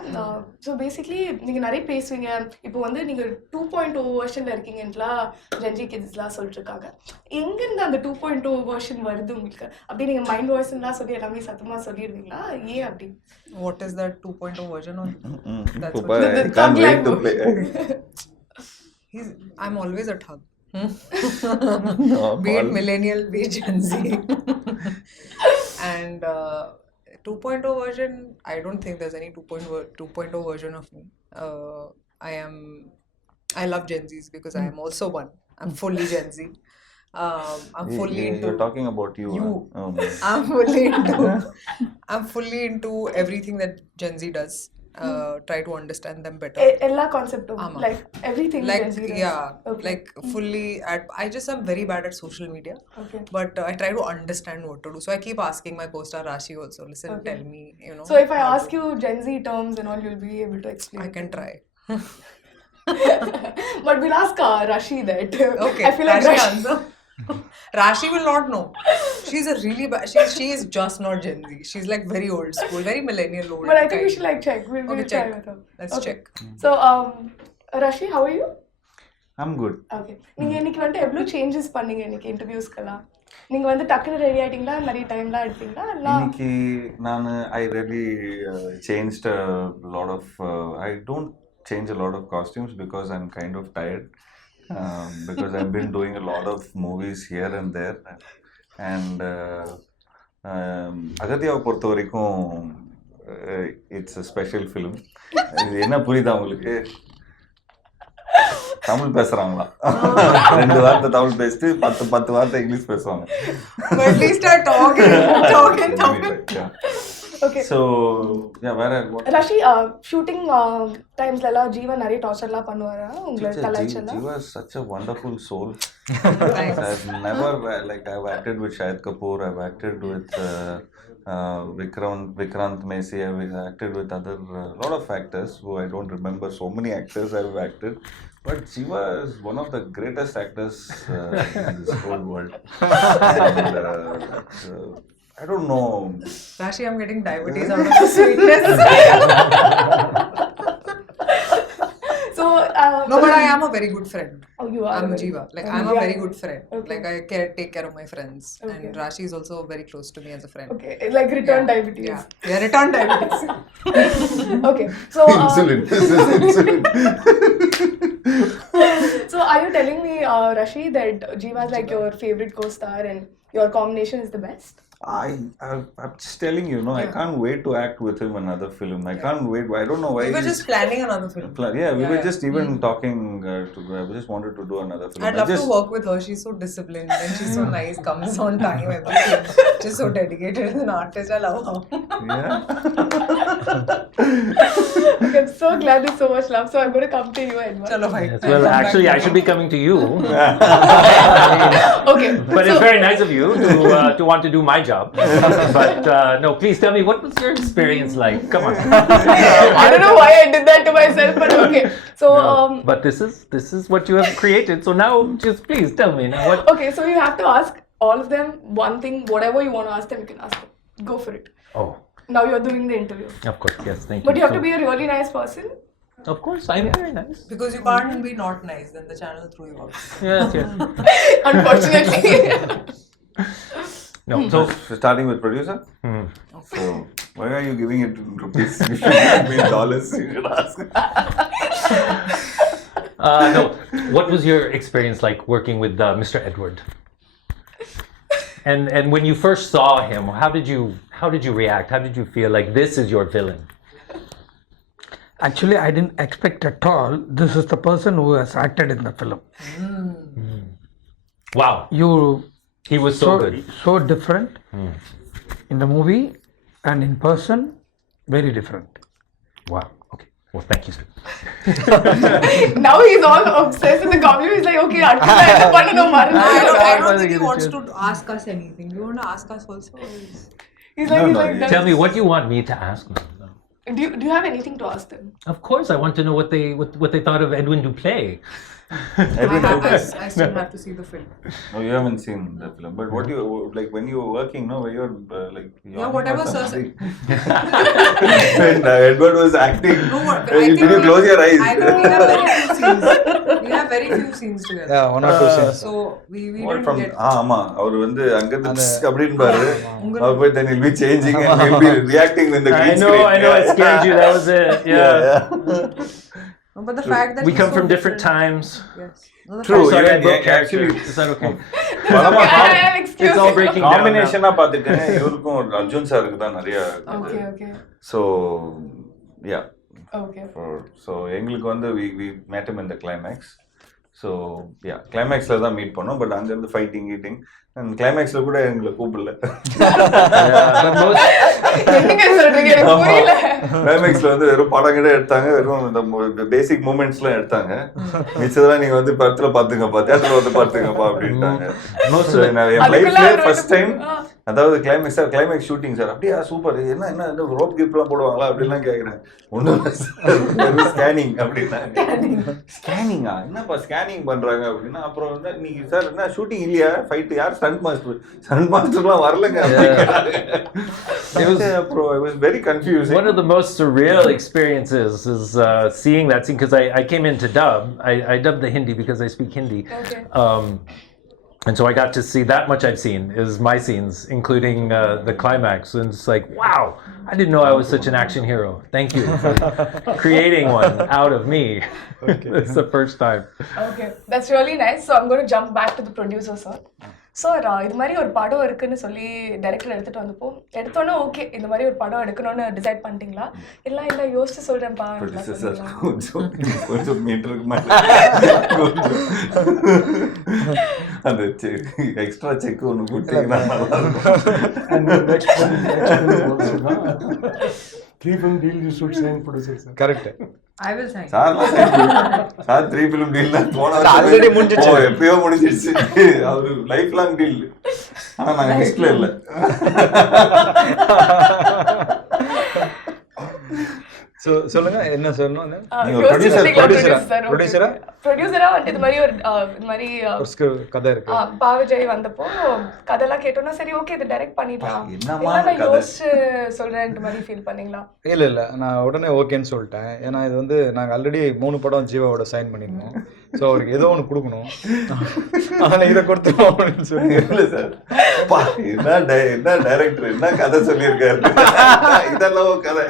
so basically நீங்கள் நிறைய பேசுவீங்க. இப்போ வந்து நீங்கள் 2.0 வெர்ஷனில் இருக்கீங்கன்ட்டுலாம் ஜென்ஜி கிட்ஸ்லாம் சொல்லிட்டு இருக்காங்க. எங்கேருந்து அந்த 2.0 வெர்ஷன் வருது உங்களுக்கு? அப்படியே நீங்கள் மைண்ட் வாய்ஸ்லாம் சொல்லி எல்லாமே சத்தமாக சொல்லிடுவீங்களா? ஏன் அப்படி? What is that 2.0 version on? That's Papa, what I can't wait to play. I'm always a thug. No, Be it millennial, be it Gen Z. And 2.0 version, I don't think there's any 2.0 version of me. I love Gen Zs because I am also one. I'm fully Gen Z. I'm fully into. You're talking about you. Oh, man. I'm fully into everything that Gen Z does. Try to understand them better. எல்லா கான்செப்டும் like everything Like like fully I just am very bad at social media. Okay. But I try to understand what to do. So I keep asking my co-star Raashii also, listen, tell me, you know. So if I ask you Gen Z terms and all, you'll be able to explain. I can try. But we'll ask Raashii that. Okay. I feel like Raashii Raashii answer. Raashii will not know. She's a really bad. She is just not Gen Z. She's like very old school, very millennial old. But I think we kind. should like check. We'll Okay, try check. with her. Let's Okay. check. So Raashii, how are you? I'm good. Okay, நீங்க இன்னைக்கு வந்துட்டு எவ்வளோ சேஞ்சஸ் பண்ணீங்க இன்னைக்கு இன்டர்வியூஸ்க்கெல்லாம்? நீங்க வந்து டக்குன்னு ரெடி ஆயிட்டீங்களா? நிறைய டைம்லாம் எடுத்தீங்களா? இல்லை இன்னைக்கு நான் I really changed a lot of I don't change a lot of costumes because I'm kind of tired, because I've been doing a lot of movies here and there, and அகத்தியாவை பொறுத்த வரைக்கும் இட்ஸ் a special film. இது என்ன புரியுதா உங்களுக்கு? தமிழ் பேசுறாங்களா? 2 வார்த்தை தமிழ் பேசிட்டு 10 வார்த்தை இங்கிலீஷ் பேசுவாங்க. But at least start talking. Okay. So yeah, வேற ராஷி, ஷூட்டிங் டைம்ஸ்லாம் ஜீவா நிறைய டார்ச்சர்லாம் பண்ணுவாரா உங்களை கலாய்ச்சலாம்? Jiiva is such a wonderful soul. Thanks. I've never I've acted with Shahid Kapoor, I've acted with Vikrant Messi, I've acted with other lot of actors who I don't remember. So many actors I've acted, but Jiiva is one of the greatest actors in this whole world. And, I don't know. Raashii, I'm getting diabetes out of the sweetness. So No, but I am a very good friend. Oh, you are. I'm very- Jiiva. Like Oh, I'm a yeah. very good friend. Okay. Like I take care of my friends, Okay. and Raashii is also very close to me as a friend. Okay, like return Yeah. diabetes. Yeah, return diabetes. Okay, so Insulin. This is insulin. so are you telling me, Raashii, that Jiiva is like your favorite co-star and your combination is the best? I'm just telling you, no, I can't wait to act with him in another film. I can't wait. I don't know why. We were just planning another film. We were just even talking I just wanted to do another film. I'd love to work with her. She's so disciplined and she's so nice, comes on time, everything. Just so dedicated as an artist. I love her. Yeah. Okay, I'm so glad there's so much love. So I'm going to come to you, Edward. Chalo, bhai. Yes, well, actually, I should be coming to you. Okay. But it's very nice of you to want to do my job. But no, please tell me, what was your experience like? Come on. I don't know why I did that to myself, but okay. So But this is what you have created. So now, just please tell me now what. okay, so you have to ask all of them one thing, whatever you want to ask them, you can ask them. Go for it. Oh, Now you're doing the interview. of course, yes, thank you. But you have to be a really nice person. Of course, I'm very nice. Because you can't be not nice, then the channel threw you out. Yes, yes. Unfortunately. No, so Starting with producer. So why are you giving it in rupees? You should give me in dollars. You should ask. no. What was your experience like working with Mr. Edward? And when you first saw him, how did you react? How did you feel like this is your villain? Actually, I didn't expect at all this is the person who has acted in the film. Wow, he was so good. So different in the movie and in person, very different. Wow. Okay. Well, thank you, sir. Now he's all obsessed with the comedy. He's like, okay, Arjun, I have to know I don't think he get wants it. to ask us anything. You want to ask us also? He's like, No, that. Tell me what you want me to ask him. Do you have anything to ask them? Of course, I want to know what they thought of Edwin Duplay. I still have to see the film. No, you haven't seen the film. But what you like when you were working, no, when you're like Yeah, whatever Sir said. when Edward was acting, No, what, did you close your eyes? I think we have very few scenes. We have very few scenes together. Yeah, 1 or 2 scenes. So we What didn't from get. ஆமா அவர் வந்து அங்க இருந்து அப்படின்னு பாரு அவர் போய் then he'll be changing and he'll be reacting in the green screen. I know, I scared you. That was it. Yeah. No, but the fact that We he's come so from different times. Yes. No, the True. fact- Sorry, I Yeah, broke yeah, actually, character. Is that okay? பலமா Excuse It's all me. breaking down now. காம்பினேஷனா பாத்துட்டேன் இவருக்கும் அர்ஜுன் சாருக்கு தான் நிறைய Okay. so yeah Okay. so எங்களுக்கு வந்து we met him in the climax. So yeah, climaxல தான் மீட் பண்ணோம். பட் அங்க இருந்து ஃபைட்டிங் கீட்டிங் அண்ட் கிளைமேக்ஸ்ல கூட எங்களை கூப்பிடல. But most என்னங்க சொல்றீங்க எனக்கு புரியல. கிளைமேக்ஸ்ல வந்து வெறும் படம் கூட எடுத்தாங்க, வெறும் இந்த பேசிக் மூமெண்ட்ஸ்லாம் எடுத்தாங்க. மிச்சதெல்லாம் நீங்க வந்து படத்துல பாத்துங்கப்பா, தியேட்டர்ல வந்து பாத்துங்கப்பா அப்படின்ட்டாங்க. most of என் லைஃப்ல ஃபர்ஸ்ட் டைம் அதாவது கிளைமேக்ஸ் ஷூட்டிங் சார் அப்படியா சூப்பர் என்ன ரோப் கிப்லாம் போடுவாங்களா அப்படிலாம் கேட்குறேன். ஒன்றும் ஸ்கேனிங் அப்படின்னாங்க. ஸ்கேனிங்கா என்னப்பா ஸ்கேனிங் பண்றாங்க அப்படின்னா அப்புறம் வந்து நீங்க சார் என்ன ஷூட்டிங் இல்லையா ஃபைட் யார் ஸ்டண்ட் மாஸ்டர்லாம் வரலங்க அப்புறம் I was very confusing. one of the most surreal experiences is seeing that scene because I came in to dub. I dubbed the Hindi because I speak Hindi. Okay. And so I got to see that much I've seen is my scenes, including the climax. And it's like, wow, I didn't know I was such an action hero. Thank you for creating one out of me. Okay. It's the first time. Okay, that's really nice. So I'm going to jump back to the producer, sir. Sir இது மாதிரி ஒரு படம் இருக்குன்னு சொல்லி டைரக்டர் எடுத்துட்டு வந்தப்போ எடுத்தோன்னே ஓகே இந்த மாதிரி ஒரு படம் எடுக்கணும்னு டிசைட் பண்ணிட்டீங்களா இல்லை யோசிச்சு சொல்றேன்ப்பா கொஞ்சம் மீட்டருக்கு மேல அந்த எக்ஸ்ட்ரா செக் ஒன்று கொடுத்தீங்கன்னா நல்லா இருக்கும். 3 film deal you should sign producer sir. Correct. I will sign. Sir 3 film deal தான் போன ஆல்ரெடி முடிஞ்சிச்சு. எப்பயோ முடிஞ்சிடுச்சு. அவரு லைஃப் லாங் டீல். ஆனா நாங்க லிஸ்ட்ல இல்ல. சொல்லுங்க என்ன சொல்லணும்? ப்ரொடியூசரா வந்து இது மாதிரி ஒரு கதை இருக்கு. விஜய் வந்தப்போ கதைலாம் கேட்டோம்னா சரி ஓகே இது டைரக்ட் பண்ணிடலாம் யோசிச்சு சொல்றேன் மாதிரி ஃபீல் பண்ணீங்களா? இல்ல நான் உடனே ஓகேன்னு சொல்லிட்டேன். ஏன்னா இது வந்து நாங்க ஆல்ரெடி 3 படம் ஜீவாவோட சைன் பண்ணிருந்தோம். ஸோ அவருக்கு ஏதோ ஒன்று கொடுக்கணும், ஆனால் இதை கொடுத்துருவோம் அப்படின்னு சொல்லி. இல்லை சார் என்ன டைரக்டர் என்ன கதை சொல்லியிருக்காரு இதெல்லாம் கதை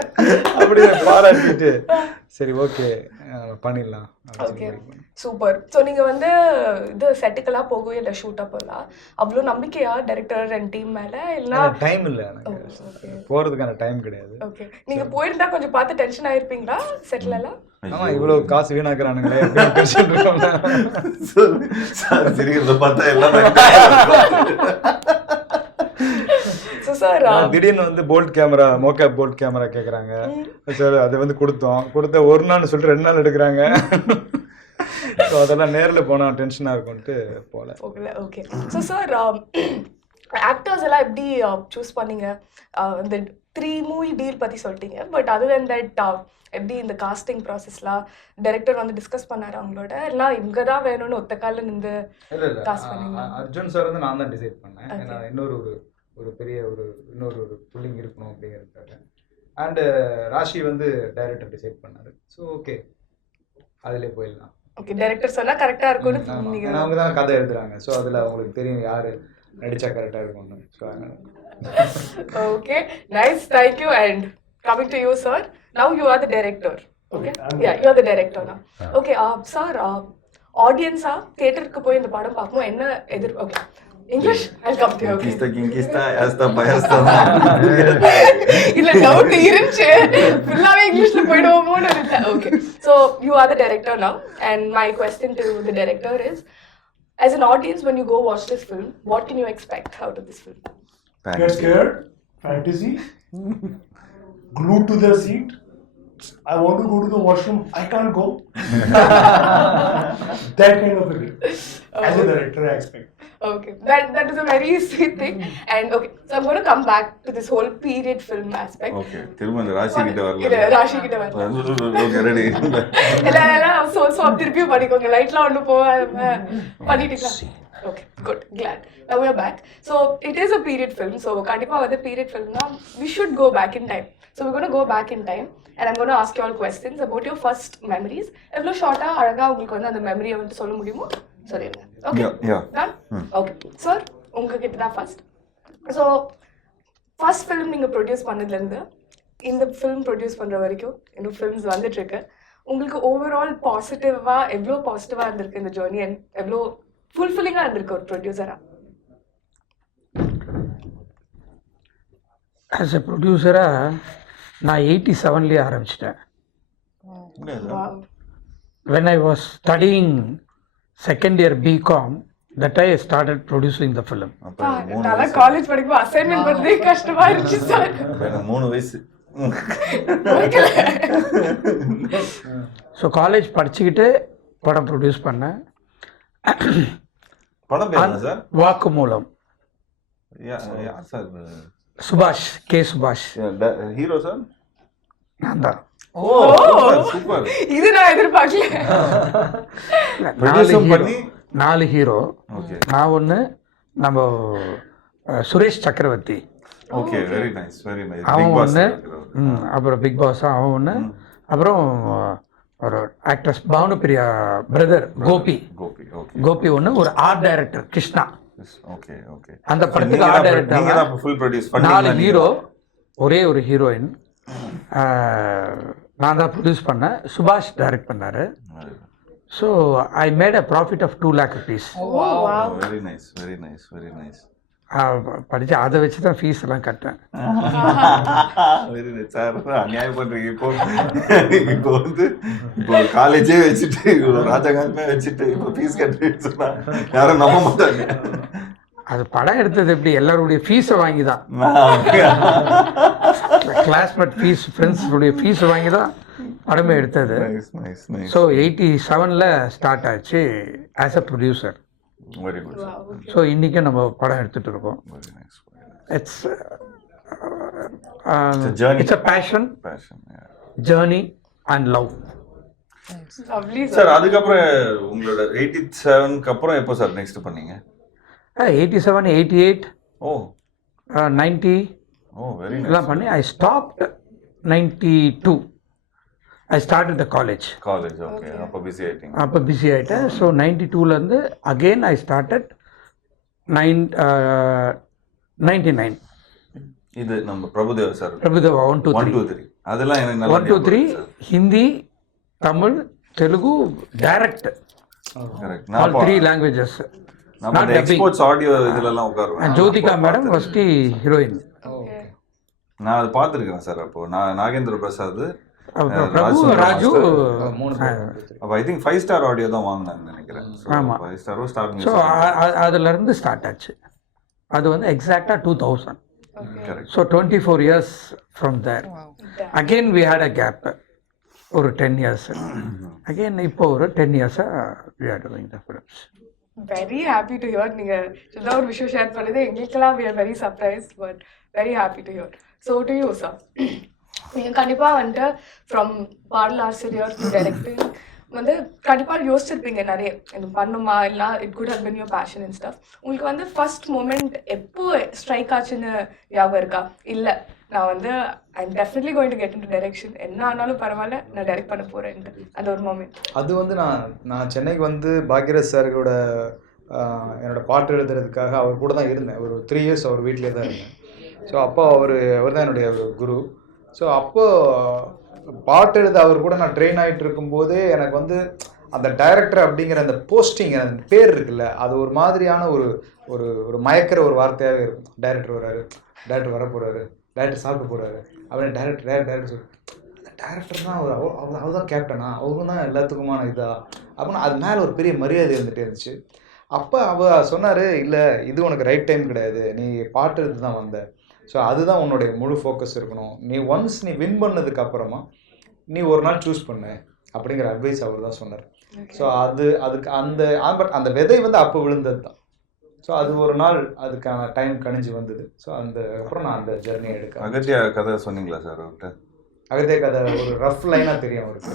அப்படி பாராட்டிட்டு சரி ஓகே பண்ணிடலாம். Okay super. ஸோ நீங்கள் வந்து இது செட்டுக்கெல்லாம் போகவே இல்லை ஷூட் அப்போலாம் அவ்வளோ நம்பிக்கையா டைரக்டர் அண்ட் டீம் மேலே? இல்லைனா டைம் இல்லை எனக்கு போகிறதுக்கான டைம் கிடையாது. ஓகே நீங்கள் போயிருந்தா கொஞ்சம் பார்த்து டென்ஷன் ஆயிருப்பீங்களா செட்டிலெல்லாம்? ஆமா இவ்வளவு காசு வீணாக்குறானுங்களே சிரிக்கிறத பார்த்தா எல்லாமே. திடீர்னு வந்து போல்ட் கேமரா மோகேப் போல்ட் கேமரா கேக்குறாங்க சார். அது வந்து கொடுத்த ஒரு நாள் சொல்லிட்டு 2 நாள் எடுக்கிறாங்க. ஸோ அதெல்லாம் நேரில் போனால் டென்ஷனாக இருக்கும்ட்டு போல. ஓகே ஸோ சார் ஆக்டர்ஸ் எல்லாம் எப்படி சூஸ் பண்ணீங்க? இந்த 3 மூவி டீல் பற்றி சொல்லிட்டீங்க. பட் அதர் தென் தட் எப்படி இந்த காஸ்டிங் ப்ராசஸ்லாம் டைரக்டர் வந்து டிஸ்கஸ் பண்ணாரு அவங்களோட? எல்லாம் இவங்க தான் வேணும்னு ஒத்த காலில் நின்று காஸ்ட் பண்ணீங்க? அர்ஜுன் சார் வந்து நான் தான் டிசைட் பண்ணேன். ஏன்னா ஒரு பெரிய இன்னொரு புல்லிங் இருக்கணும் அப்படிங்கிறதுக்காக. அண்டு ராஷி வந்து டைரக்டர் டிசைட் பண்ணாரு. ஸோ ஓகே அதிலே போயிடலாம். ஓகே டைரக்டர் சொன்னால் கரெக்டாக இருக்கும்னு ஏன்னா அவங்க தான் கதை எழுதுறாங்க. ஸோ அதில் அவங்களுக்கு தெரியும் யார் நடித்தா கரெக்டாக இருக்கும்னு. So okay nice, thank you. And coming to you sir, now you are the director. Okay yeah, you are the director now. Okay sir audience theater-க்கு போய் இந்த படம் பார்க்கும்போது என்ன okay English I'll come to you. Okay கிங்கிஸ்தா யாஸ்தா பயஸ்தா இல்ல டவுட் இருந்துச்சு ஃபுல்லாவே இங்கிலீஷ்ல போய்டுவோமோன்னு இருந்தேன். Okay so you are the director now and my question to the director is as an audience when you go watch this film what can you expect out of this film? Get scared, fantasy, glued to their seat. I want to go to the washroom, I can't go. That kind of a thing. As a director, I expect. Okay, that is a very sweet thing. And okay, so I'm going to come back to this whole period film aspect. Okay திரும்ப இந்த ராசி கிட்ட இல்ல வரல ராஷி கிட்ட வரல. Okay ready எல்லாம் so திருப்பியும் பண்ணிக்கோங்க, லைட்லாம் ஒன்று பண்ணிட்டீங்களா? Okay, good, glad. Now we are back. So it is a period film. So kandipa vada period film na we should go back in time. So we're going to go back in time and I'm going to ask you all questions about your first memories. Evlo short ah alaga ungalku vandu and memory வந்து சொல்ல முடியுமோ சொல்லுங்க. Okay. Yeah. Done? Okay. Sir, உங்ககிட்ட தான் first. So first film நீங்க ப்ரொடியூஸ் பண்ணதுல இருந்து இந்த film ப்ரொடியூஸ் பண்ற வரைக்கும் இன்னும் films வந்துட்டு இருக்கு. உங்களுக்கு ஓவரால் பாசிட்டிவா எவ்வளோ பாசிட்டிவா இருந்திருக்கு இந்த ஜர்னி அண்ட் எவ்வளோ ஃபுல்ஃபில்லிங்காக இருந்திருக்கு ஒரு ப்ரொடியூசரா? ஆஸ் எ ப்ரொடியூசராக நான் 87லேயே ஆரம்பிச்சிட்டேன். when I was studying second year BCom, that I started producing the film. நல்லா காலேஜ் படிக்கும்போது அசைன்மெண்ட் பண்ணுறதே கஷ்டமா இருந்துச்சு சார். 3 வயசு. ஸோ காலேஜ் படிச்சுக்கிட்டு படம் ப்ரொடியூஸ் பண்ணேன். படம் பேர் என்ன சார்? வாக்குமூலம். யார் சார்? சுபாஷ், கே சுபாஷ். Hero sir? நான் தான். ஓ சூப்பர். இது நான் எதிர்பார்க்கல. 4 ஹீரோ. நான் ஒன்று, நம்ம சுரேஷ் சக்கரவர்த்தி okay, very nice very nice. அவன் ஒன்று, அப்புறம் பிக் பாஸ் அவன் ஒன்று, அப்புறம் ஒரு ஆக்ட்ரஸ் பானுபிரியா பிரதர் கோபி ஒன்று, ஒரு art director Krishna. Okay okay. அந்த படத்துக்கு ஆர்ட் டைரக்டர். ஃபுல் ப்ரொடியூஸ் பண்ணி 4 ஹீரோ, ஒரே ஒரு ஹீரோயின். நான் தான் ப்ரொடியூஸ் பண்ணேன், சுபாஷ் டைரக்ட் பண்ணார். So I made a profit of 2 lakh rupees. Very nice very nice very nice. படித்து அதை வச்சு தான் ஃபீஸ் எல்லாம் கட்டேன். Very nice sir. அநியாயம் பண்ணுறீங்க. இப்போ வந்து இப்போ காலேஜே வச்சுட்டு ராஜகாந்தமே வச்சுட்டு இப்போ ஃபீஸ் கட்டுறேன்னு சொன்னா யாரும் நம்ப மாட்டாங்க. அது படம் எடுத்தது எப்படி, எல்லாருடைய ஃபீஸை வாங்கி தான், கிளாஸ்மேட் ஃபீஸ், ஃப்ரெண்ட்ஸுடைய ஃபீஸை வாங்கி தான் படமே எடுத்தது. ஸோ 87ல் ஸ்டார்ட் ஆச்சு as a producer. Very good. So இன்றைக்கும் நம்ம படம் எடுத்துகிட்டு இருக்கோம். It's it's a fashion, journey and love. Sir அதுக்கப்புறம் உங்களோட 87க்கு அப்புறம் எப்போ சார் நெக்ஸ்ட் பண்ணீங்க? 87, 88, ஓ 90 வெரி நைஸ் எல்லாம் பண்ணி I stopped 92. I start the college. Okay. அப்போ பிஸி ஆகிட்டேன். ஸோ 92லேருந்து அகெயின் ஐ ஸ்டார்டட் 99. இது நம்ம பிரபுதேவா சார். பிரபுதேவா 1 2 3 அதெல்லாம் எனக்கு நல்லா 1 2 3 ஹிந்தி, தமிழ், தெலுங்கு டைரக்ட். கரெக்ட். ஆல் 3 languages. நம்ம அந்த எக்ஸ்போர்ட்ஸ் ஆடியோ இதெல்லாம் உட்காருவோம். Jyothika madam first heroine. நான் அதை பார்த்துருக்கேன் சார். அப்போ நாகேந்திர பிரசாத், ராஜு. அப்போ ஐ திங்க் 5 ஸ்டார் ஆடியோ தான் வாங்கினாங்கன்னு நினைக்கிறேன். ஆமாம், 5 ஸ்டாரோ ஸ்டார். ஸோ அதுலேருந்து ஸ்டார்ட் ஆச்சு. அது வந்து எக்ஸாக்டாக 2000. Correct. So 24 years from there. Again we had a gap, ஒரு 10 years. அகெயின் இப்போ ஒரு 10 years-ஆக we are doing the films. Very happy to here. நீங்கள் சின்ன ஒரு விஷயம் ஷேர் பண்ணது எங்களுக்கெல்லாம் we are very surprise but very happy to here. So to you sir, நீங்கள் கண்டிப்பாக வந்துட்டு ஃப்ரம் பாடல் ஆசிரியர் டு டைரக்டிங் வந்து கண்டிப்பாக யோசிச்சிருப்பீங்க நிறைய, இது பண்ணுமா இல்லை it could have been your passion and stuff. உங்களுக்கு வந்து ஃபர்ஸ்ட் மூமெண்ட் எப்போ ஸ்ட்ரைக் ஆச்சுன்னு ஞாபகம் இருக்கா? இல்லை நான் வந்து I am definitely going to get in to direction, என்ன ஆனாலும் பரவாயில்ல நான் டைரக்ட் பண்ண போகிறேன்ட்டு அந்த ஒரு மூமெண்ட்? அது வந்து நான் சென்னைக்கு வந்து பாக்யராஜ் சாரோட என்னோடய பாட்டு எழுதுறதுக்காக அவர் கூட தான் இருந்தேன். ஒரு 3 years அவர் வீட்டிலே தான் இருந்தேன். ஸோ அப்போ அவர் தான் என்னுடைய ஒரு குரு. ஸோ அப்போது பாட்டு எழுத அவர் கூட நான் ட்ரெயின் ஆகிட்டு இருக்கும்போதே எனக்கு வந்து அந்த டைரக்டர் அப்படிங்கிற அந்த போஸ்டிங், அந்த பேர் இருக்குல்ல, அது ஒரு மாதிரியான ஒரு ஒரு ஒரு மயக்கிற ஒரு வார்த்தையாகவே இருக்கும். டைரக்டர் வர்றாரு, டைரக்டர் வர போகிறாரு, டைரக்டர் சாப்பிட போகிறாரு அப்படின்னு டைரக்டர் சொல்லி டேரக்டர் தான் அவர் தான் கேப்டனா, அவரும் தான் எல்லாத்துக்குமான இதா அப்படின்னா அது மேலே ஒரு பெரிய மரியாதை இருந்துகிட்டே இருந்துச்சு. அப்போ அவர் சொன்னார், இல்லை இது உனக்கு ரைட் டைம் கிடையாது, நீ பாட்டு எடுத்து தான் வந்த, ஸோ அதுதான் உன்னுடைய முழு ஃபோக்கஸ் இருக்கணும், நீ ஒன்ஸ் நீ வின் பண்ணதுக்கப்புறமா நீ ஒரு நாள் சூஸ் பண்ணு அப்படிங்கிற அட்வைஸ் அவர் தான் சொன்னார். ஸோ அதுக்கு அந்த விதை வந்து அப்போ விழுந்தது தான். ஸோ அது ஒரு நாள் அதுக்கான டைம் கணிஞ்சு வந்தது. ஸோ அப்புறம் நான் அந்த ஜெர்னியை எடுக்க. அகத்தியா கதை சொன்னீங்களா சார் அவர்கிட்ட? அகத்தியா கதை ஒரு ரஃப் லைனாக தெரியும் அவருக்கு,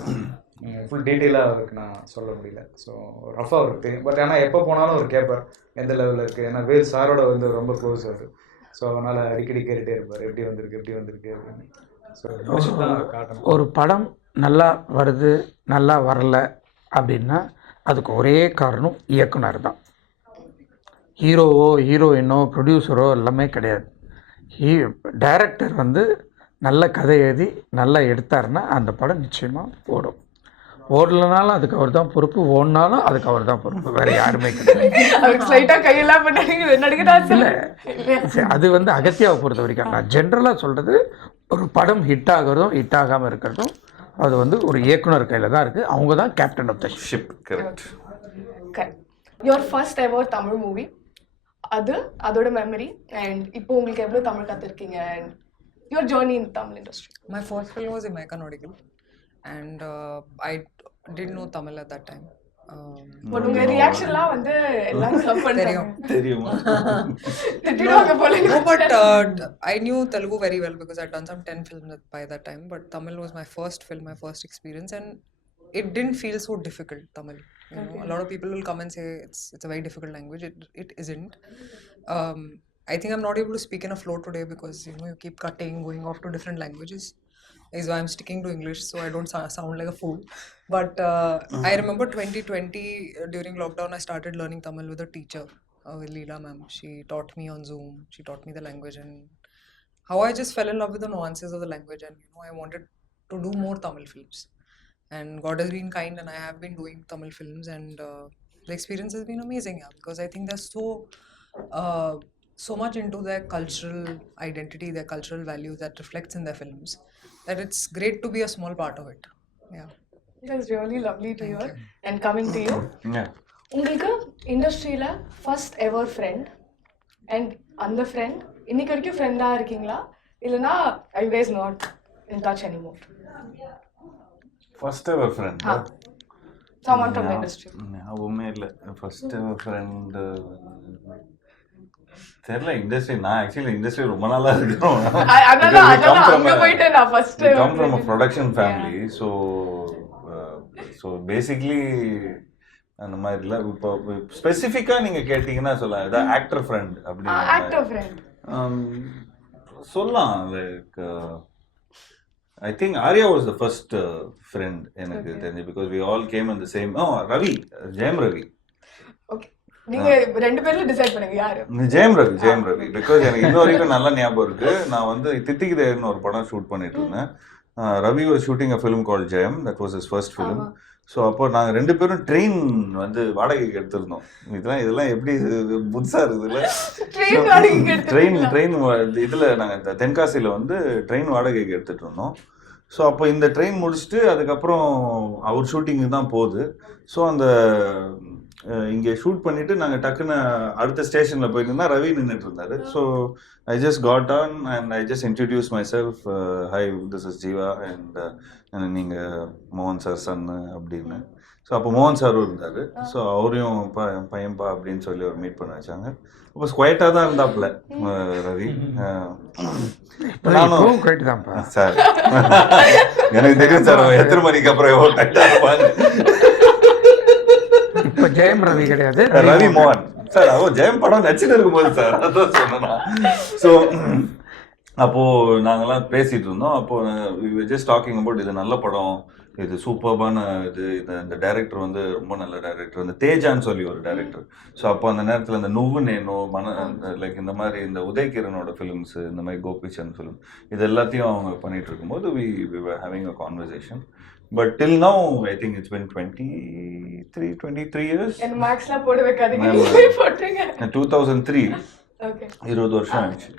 ஃபுல் டீட்டெயிலாக அவருக்கு நான் சொல்ல முடியல. ஸோ ரஃபாக அவருக்கு தெரியும். பட் ஆனால் எப்போ போனாலும் அவர் கேட்பார் எந்த லெவலில் இருக்குது. ஏன்னா வேல் சாரோட வந்து ரொம்ப க்ளோஸ் அவர். ஸோ அதனால் அடிக்கடி கேட்டுகிட்டே இருப்பார் எப்படி வந்திருக்கு அப்படின்னு. ஸோ காட்டணும். ஒரு படம் நல்லா வருது நல்லா வரல அப்படின்னா அதுக்கு ஒரே காரணம் இயக்குனர் தான். ஹீரோவோ ஹீரோயினோ ப்ரொடியூசரோ எல்லாமே கிடையாது. டைரக்டர் வந்து நல்ல கதை எழுதி நல்லா எடுத்தாருன்னா அந்த படம் நிச்சயமாக ஓடும். ஓடலனாலும் அதுக்கு அவர் தான் பொறுப்பு, ஓடினாலும் அதுக்கு அவர் தான் பொறுப்பு, வேறு யாருமே கிடையாது. இல்லை, அது வந்து அகத்தியாவை பொறுத்த வரைக்கும் நான் ஜென்ரலாக சொல்கிறது, ஒரு படம் ஹிட் ஆகிறதும் ஹிட் ஆகாமல் இருக்கிறதும் அது வந்து ஒரு இயக்குனர் கையில் தான் இருக்குது. அவங்க தான் captain of the ship. Correct. Your first ever Tamil movie, அதோட மெமரி, அண்ட் இப்போ உங்களுக்கு எவ்வளோ தமிழ் கற்றுருக்கீங்க, and your journey in Tamil industry. My first film was American Audible, and I didn't know Tamil at that time. But உங்க ரியாக்ஷன்லாம் வந்து எல்லாம் லவ் பண்றாங்க தெரியுமா? திட்டிடுவாங்க போல. No, but I knew Telugu very well because I'd done some 10 films by that time. But Tamil was my first film, my first experience, and it didn't feel so difficult. Tamil, you know, a lot of people will come and say it's a very difficult language. It isn't. I think I'm not able to speak in a flow today because you keep cutting, going off to different languages. Is why I'm sticking to English so I don't sound like a fool. But I remember 2020 during lockdown I started learning Tamil with a teacher, with Leela ma'am. She taught me on Zoom. She taught me the language and how I just fell in love with the nuances of the language, and I wanted to do more Tamil films. And God has been kind and I have been doing Tamil films, and the experience has been amazing, because I think they're so much into their cultural identity, their cultural values that reflects in their films, that it's great to be a small part of it. Yeah. That's really lovely to hear. And coming to you, உங்களுக்கு இண்டஸ்ட்ரியில first ever friend, and அந்த friend இன்னைக்கு வரைக்கும் ஃப்ரெண்டாக இருக்கீங்களா, இல்லைனா I guys not in touch anymore? First ever friend someone from the industry. ஞாபகமே இல்லை. ஃபர்ஸ்ட் எவர் ஃப்ரெண்ட் தெரியல. இண்டஸ்ட்ரி, நான் ஆக்சுவலி இண்டஸ்ட்ரி ரொம்ப நாளா இருக்கிறோம். Come from a production family. So basically அந்த மாதிரி இல்லை. இப்போ ஸ்பெசிஃபிக்காக நீங்கள் கேட்டிங்கன்னா சொல்லலாம், ஏதாவது ஆக்டர் ஃப்ரெண்ட் அப்படின்னு சொல்லலாம். Like I think Arya was the first friend எனக்கு தெரிஞ்சு, because we all came in the same. Ravi, Jayam Ravi. நீங்க ரெண்டு பேர்ல டிசைட் பண்ணுங்க யாரு. ஜெயம் ரவி பிகாஸ் எனக்கு இன்ன வரைக்கும் நல்ல ஞாபகம் இருக்கு. நான் வந்து தித்திக்கு தேர்னு ஒரு படம் ஷூட் பண்ணிட்டு இருந்தேன். Ravi was shooting a film call Jayam. That was his first film. So அப்போ நாங்கள் ரெண்டு பேரும் ட்ரெயின் வந்து வாடகைக்கு எடுத்திருந்தோம். இதெல்லாம் எப்படி புதுசாக இருக்குதுல்ல. ட்ரெயின் இதில் நாங்கள் தென்காசியில் வந்து ட்ரெயின் வாடகைக்கு எடுத்துகிட்டு இருந்தோம். ஸோ அப்போ இந்த ட்ரெயின் முடிச்சுட்டு அதுக்கப்புறம் அவர் ஷூட்டிங்கு தான் போகுது. ஸோ அந்த இங்கே ஷூட் பண்ணிவிட்டு நாங்கள் டக்குன்னு அடுத்த ஸ்டேஷனில் போயிட்டு இருந்தால் ரவி நின்றுட்டு இருந்தார். So I just got on and I just introduce my self, high this is Jeeva, அண்ட் நீங்கள் மோகன் சார் சன்னு அப்படின்னு. ஸோ அப்போ மோகன் சாரும் இருந்தார். ஸோ அவரையும் பையன்பா அப்படின்னு சொல்லி அவர் மீட் பண்ண வச்சாங்க. அப்போ ஸ்குவைட்டாக தான் இருந்தாப்புல ரவி. நானும் சார் எனக்கு தெரியும் சார் எத்தனை மணிக்கு அப்புறம் எவ்வளோ டைட்டாக இருப்பாங்க. இப்போ ஜெயம் ரவி கிடையாது, ரவி மோகன் சார். அவன் ஜெயம் படம் நச்சுட்டு இருக்கும்போது சார் அதான் சொன்னா. ஸோ அப்போது நாங்கள்லாம் பேசிகிட்டு இருந்தோம். அப்போது ஜஸ்ட் டாக்கிங் அபவுட் இது நல்ல படம், இது சூப்பர்பான இந்த டைரக்டர் வந்து ரொம்ப நல்ல டைரக்டர், இந்த தேஜான்னு சொல்லி ஒரு டைரக்டர். ஸோ அப்போ அந்த நேரத்தில் இந்த நுவ்வு நேனோ லைக் இந்த மாதிரி இந்த உதயகிரனோட ஃபிலிம்ஸு, இந்த மாதிரி கோபிச்சந்த் ஃபிலிம், இது எல்லாத்தையும் அவங்க பண்ணிகிட்டு இருக்கும்போது we were having a conversation. But till now, I think it's been 23 years. And Maxla போடு வைக்காதீங்க, நீங்களே போட்றீங்க. 2003. Okay. 20 வருஷம் ஆயிடுச்சு.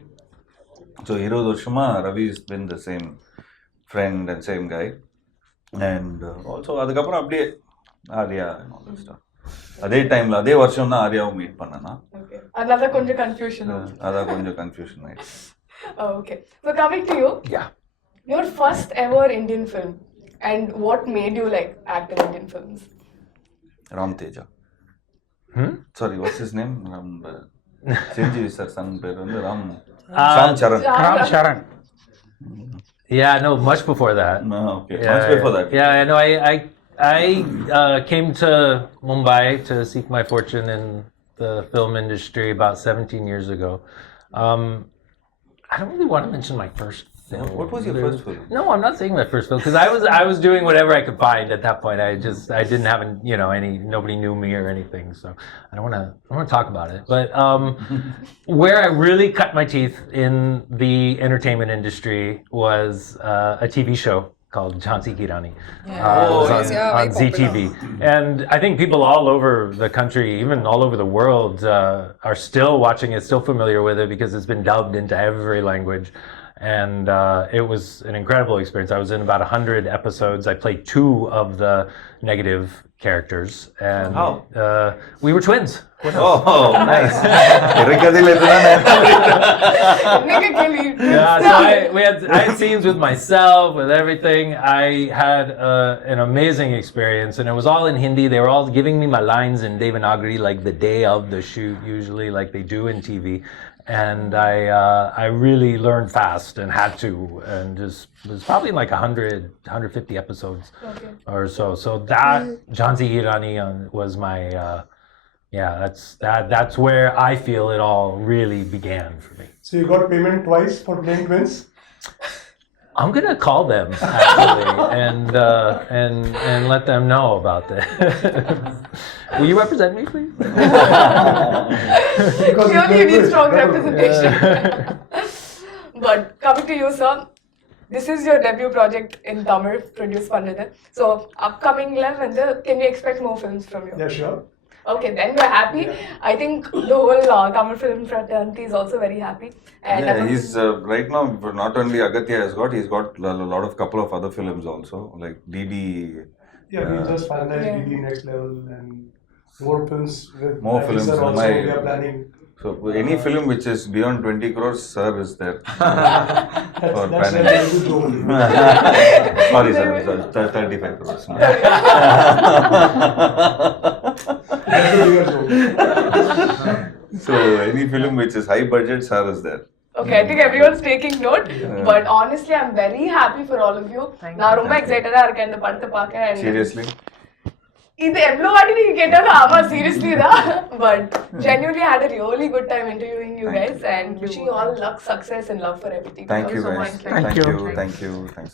So 20 வருஷமா Ravi has been the same friend and same guy. And also அதுக்கப்புறம் அப்படியே Arya and all that stuff. அதே டைம்ல அதே வருஷம் தான் ஆர்யாவும் மீட் பண்ணனா. Okay. அதனால கொஞ்சம் கன்ஃபியூஷன். அதான் கொஞ்சம் கன்ஃபியூஷன் ஆயிடுச்சு. Okay. So coming to you. Yeah. Your first ever Indian film. And what made you like act in Indian films? Ram Teja. Sorry, what's his name? Chiranjeevi sir son பேர் வந்து Ram Charan. Ram Charan. Yeah, no, much before that. No, okay. Yeah, Much before that. Yeah, I know. I came to Mumbai to seek my fortune in the film industry about 17 years ago. I don't really want to mention my first film. What was your first film? No, I'm not saying my first film because I was doing whatever I could find at that point. I didn't have nobody knew me or anything, so I don't want to talk about it. But where I really cut my teeth in the entertainment industry was a TV show called Jhansi Ki Rani. On ZTV. And I think people all over the country, even all over the world, are still watching it, still familiar with it because it's been dubbed into every language. And it was an incredible experience. I was in about 100 episodes. I played 2 of the negative characters. And we were twins. Oh, nice. Yeah, so I had scenes with myself, with everything. I had an amazing experience, and it was all in Hindi. They were all giving me my lines in Devanagari like the day of the shoot, usually like they do in TV. And I really learned fast and had to, and just it was probably like 150 episodes or so. So that Jhansi Ki Rani was my that's where I feel it all really began for me. So you got payment twice for playing twins? I'm gonna call them actually and let them know about that. Will you represent me, please? Clearly, you need strong representation. But coming to you, sir, this is your debut project in Tamil, produced Panditha. So, upcoming level, can we expect more films from you? Yeah, sure. Okay, then we're happy. I think the whole Tamil film fraternity is also very happy. And Yeah, he's right now not only Aghathiyaa he's got a lot of couple of other films also, like DD. Yeah, we just finalized DD Next Level and more films. More films Also, in we are planning. So any film which is beyond 20 crores, sir is there. That's For a planning. very good role. Sorry, sir, 35 crores. That's a bigger role. So any film which is high budget, sir is there. okay, I think everyone's taking note. But honestly, I'm very happy for all of you. நான் ரொம்ப எக்ஸைட்டடா இருக்கேன் இந்த படத்தை பார்க்க. And Seriously? இது எவ்வளவு வாட்டி நீங்க கேட்டாலும் ஆமா சீரியஸ்லி தான். But genuinely had a really good time interviewing you guys and wishing you all luck, success and love for everything. Thank you so guys. much. Thank you. Thanks.